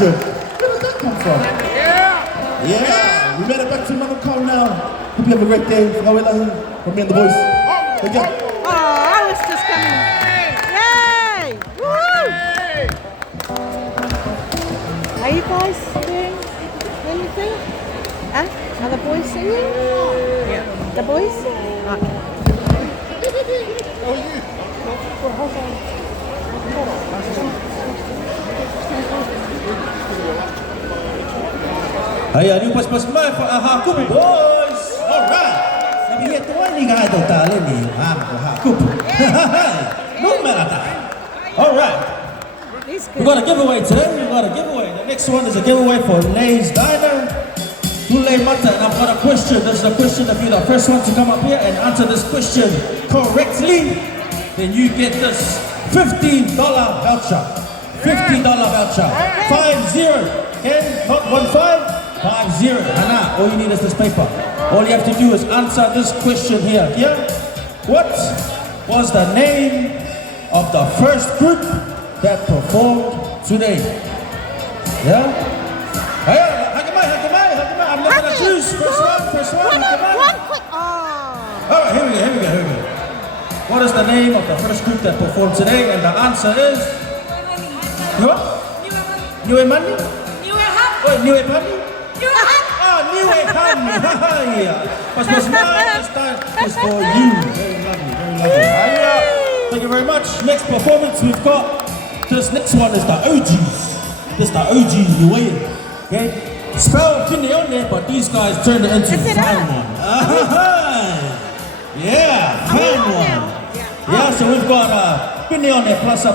question. Where did that come from? Yeah, we made it back to another call now. Hope you have a great day. From me and the boys. Again. Oh, I was just coming. Yay! Woo! Are you guys doing anything? Huh? Are the boys singing? Yeah. The boys? Okay. Ayan, yung pas-pas man for Ahakub boys! Alright! Nabihiya tuwa ni ka ito tali ni Ahakub. No matter. Alright! We got a giveaway today. We got a giveaway. The next one is a giveaway for Lay's Diner. Tule Mata, and I've got a question. This is a question. If you're the first one to come up here and answer this question correctly, then you get this $50 voucher. $50 voucher. 50. Okay? Not 15. 50. Hana, all you need is this paper. All you have to do is answer this question here. Yeah? What was the name of the first group that performed today? Yeah? Hey, Hakamai. I'm not gonna choose. First one. One quick. Oh. Alright, here we go. What is the name of the first group that performed today? And the answer is... What? Niue Mani? Niue Mani? Niue Mani. Yeah. But this time is for you. Very lovely. Thank you very much. Next performance we've got. This next one is the OGs. This is the OG Niue. Okay? Spell Kini on there, but these guys turned it into Fan One. Yeah, Fan One. Yeah, so we've got Kini on there plus a